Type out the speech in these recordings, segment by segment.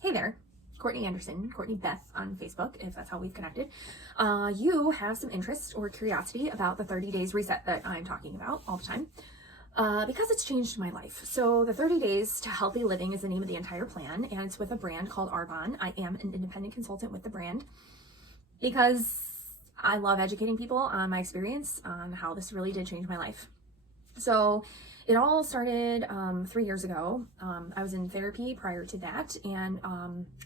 Hey there, Courtney Anderson, Courtney Beth on Facebook, if that's how we've connected. You have some interest or curiosity about the 30 days reset that I'm talking about all the time because it's changed my life. So the 30 days to healthy living is the name of the entire plan, and it's with a brand called Arbonne. I am an independent consultant with the brand because I love educating people on my experience on how this really did change my life. So it all started 3 years ago. I was in therapy prior to that, and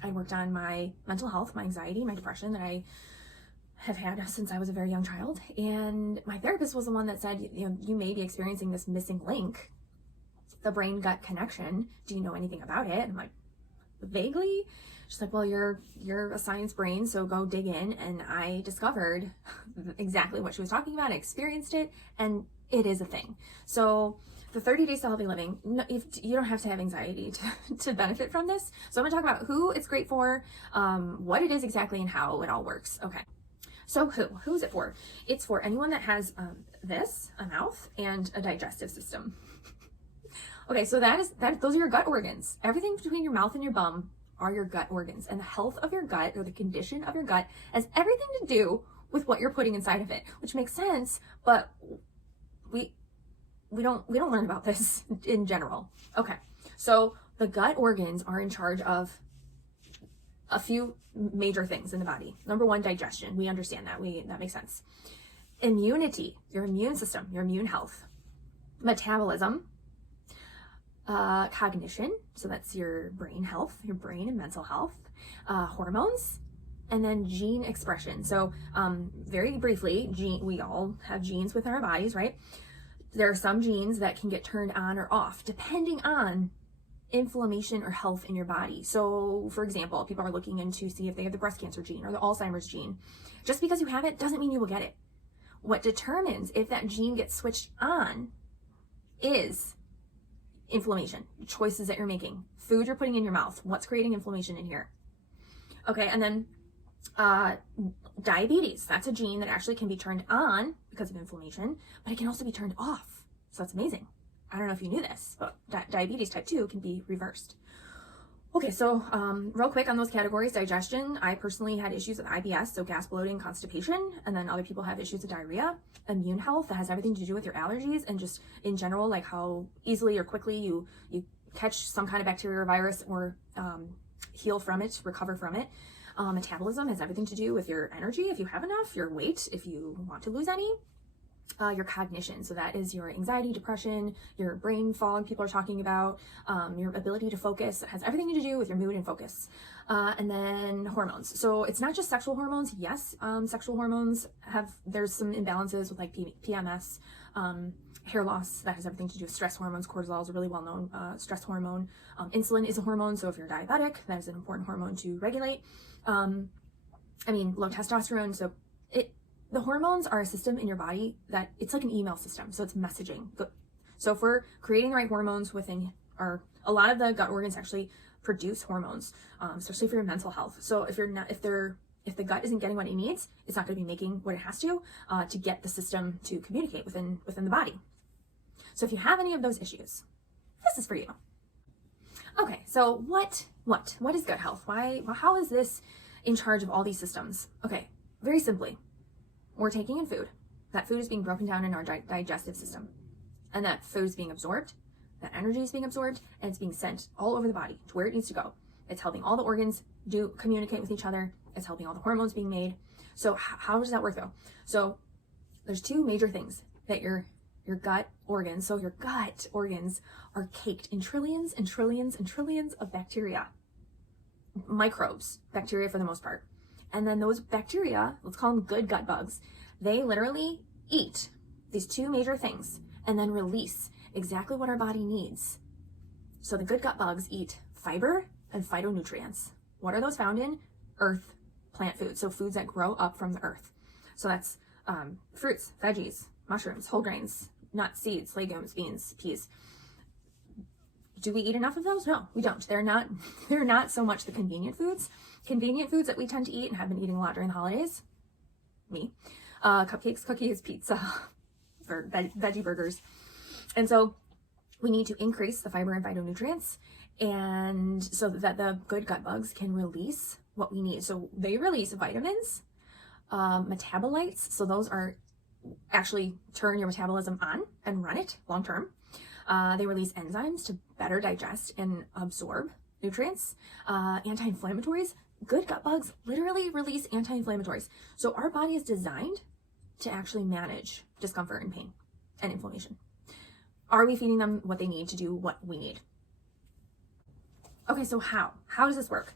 I worked on my mental health, my anxiety, my depression that I have had since I was a very young child. And my therapist was the one that said, you may be experiencing this missing link, the brain-gut connection. Do you know anything about it? And I'm like, vaguely. She's like, well, you're a science brain, so go dig in. And I discovered exactly what she was talking about. I experienced it, and it is a thing. So the 30 days to healthy living, if you don't have to have anxiety to benefit from this. So I'm gonna talk about who it's great for, what it is exactly, and how it all works. Okay. So who's it for? It's for anyone that has a mouth and a digestive system. Okay, so those are your gut organs. Everything between your mouth and your bum are your gut organs, and the health of your gut or the condition of your gut has everything to do with what you're putting inside of it, which makes sense, but we don't learn about this in general. Okay, so the gut organs are in charge of a few major things in the body. Number one, digestion. We understand that. That makes sense. Immunity, your immune system, your immune health. Metabolism. Cognition, so that's your brain health, your brain and mental health. Hormones, and then gene expression. So very briefly, we all have genes within our bodies, right? There are some genes that can get turned on or off depending on inflammation or health in your body. So for example, people are looking into see if they have the breast cancer gene or the Alzheimer's gene. Just because you have it doesn't mean you will get it. What determines if that gene gets switched on is inflammation, choices that you're making, food you're putting in your mouth, what's creating inflammation in here. Okay, and then diabetes, that's a gene that actually can be turned on because of inflammation, but it can also be turned off. So that's amazing. I don't know if you knew this, but diabetes type 2 can be reversed. Okay, so real quick on those categories, digestion, I personally had issues with IBS, so gas, bloating, constipation, and then other people have issues with diarrhea. Immune health, that has everything to do with your allergies and just in general, like how easily or quickly you catch some kind of bacteria or virus or heal from it, recover from it. Metabolism has everything to do with your energy, if you have enough, your weight, if you want to lose any. Your cognition, so that is your anxiety, depression, your brain fog people are talking about, your ability to focus. It has everything to do with your mood and focus. And then hormones. So it's not just sexual hormones. Yes, sexual hormones there's some imbalances with like PMS, hair loss. That has everything to do with stress hormones. Cortisol is a really well-known stress hormone. Insulin is a hormone, so if you're diabetic, that is an important hormone to regulate. Low testosterone, so the hormones are a system in your body that it's like an email system. So it's messaging. So if we're creating the right hormones within a lot of the gut organs actually produce hormones, especially for your mental health. So if the gut isn't getting what it needs, it's not going to be making what it has to get the system to communicate within the body. So if you have any of those issues, this is for you. Okay, so what is gut health? How is this in charge of all these systems? Okay, very simply. We're taking in food. That food is being broken down in our digestive system. And that food is being absorbed, that energy is being absorbed, and it's being sent all over the body to where it needs to go. It's helping all the organs communicate with each other. It's helping all the hormones being made. So how does that work though? So there's two major things that your gut organs, so your gut organs are caked in trillions and trillions and trillions of bacteria, microbes, bacteria for the most part. And then those bacteria, let's call them good gut bugs, they literally eat these two major things and then release exactly what our body needs. So the good gut bugs eat fiber and phytonutrients. What are those found in? Earth, plant foods, so foods that grow up from the earth. So that's fruits, veggies, mushrooms, whole grains, nuts, seeds, legumes, beans, peas. Do we eat enough of those? No, we don't. They're not so much the convenient foods that we tend to eat and have been eating a lot during the holidays. Me. Cupcakes, cookies, pizza, or veggie burgers. And so we need to increase the fiber and phytonutrients and so that the good gut bugs can release what we need. So they release vitamins, metabolites. So those are actually turn your metabolism on and run it long term. They release enzymes to better digest and absorb nutrients, anti-inflammatories. Good gut bugs literally release anti-inflammatories. So our body is designed to actually manage discomfort and pain and inflammation. Are we feeding them what they need to do what we need? Okay, so how does this work?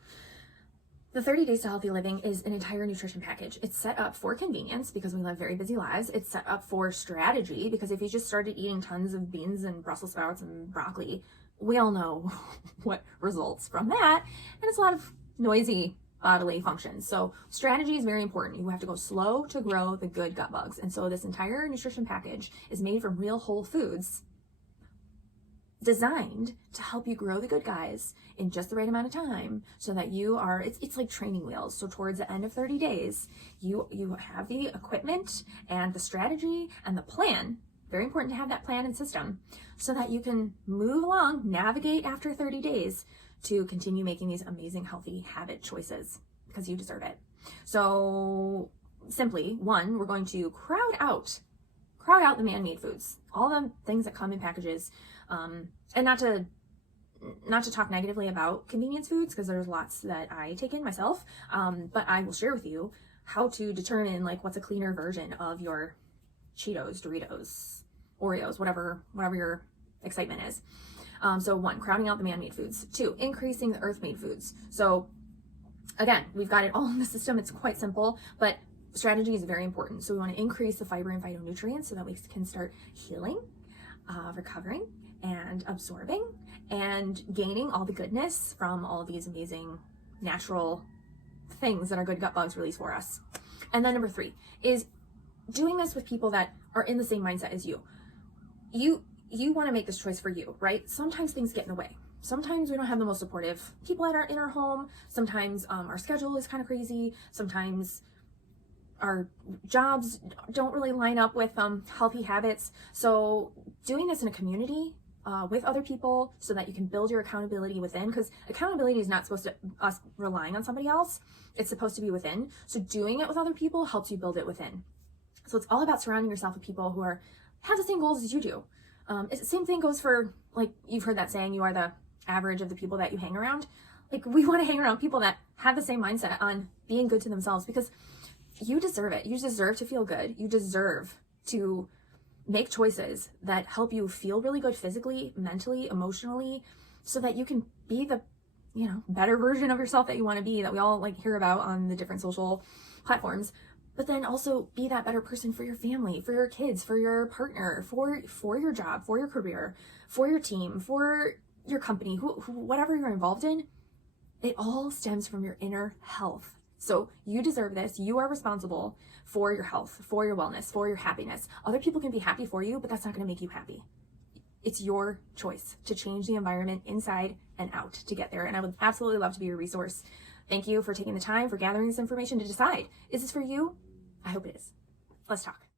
The 30 Days to Healthy Living is an entire nutrition package. It's set up for convenience because we live very busy lives. It's set up for strategy because if you just started eating tons of beans and Brussels sprouts and broccoli, we all know what results from that. And it's a lot of noisy bodily functions. So strategy is very important. You have to go slow to grow the good gut bugs. And so this entire nutrition package is made from real whole foods, designed to help you grow the good guys in just the right amount of time so that you are, it's like training wheels. So towards the end of 30 days, you have the equipment and the strategy and the plan. Very important to have that plan and system so that you can move along, navigate after 30 days to continue making these amazing healthy habit choices because you deserve it. So simply, one, we're going to crowd out the man-made foods, all the things that come in packages, and not to talk negatively about convenience foods because there's lots that I take in myself, but I will share with you how to determine like what's a cleaner version of your Cheetos, Doritos, Oreos, whatever your excitement is. So one, crowding out the man-made foods. Two, increasing the earth-made foods. So again, we've got it all in the system. It's quite simple, but strategy is very important. So we want to increase the fiber and phytonutrients so that we can start healing, recovering, and absorbing and gaining all the goodness from all these amazing natural things that our good gut bugs release for us. And then number three is doing this with people that are in the same mindset as you. You want to make this choice for you, right? Sometimes things get in the way. Sometimes we don't have the most supportive people in our home. Sometimes our schedule is kind of crazy. Sometimes our jobs don't really line up with healthy habits. So doing this in a community with other people so that you can build your accountability within, because accountability is not supposed to us relying on somebody else. It's supposed to be within. So doing it with other people helps you build it within. So it's all about surrounding yourself with people who have the same goals as you do. Same thing goes for, like, you've heard that saying, you are the average of the people that you hang around. Like, we want to hang around people that have the same mindset on being good to themselves because you deserve it. You deserve to feel good. You deserve to make choices that help you feel really good physically, mentally, emotionally, so that you can be the, better version of yourself that you want to be, that we all like hear about on the different social platforms. But then also be that better person for your family, for your kids, for your partner, for your job, for your career, for your team, for your company, whatever you're involved in. It all stems from your inner health. So you deserve this. You are responsible for your health, for your wellness, for your happiness. Other people can be happy for you, but that's not going to make you happy. It's your choice to change the environment inside and out to get there. And I would absolutely love to be your resource. Thank you for taking the time, for gathering this information to decide, is this for you? I hope it is. Let's talk.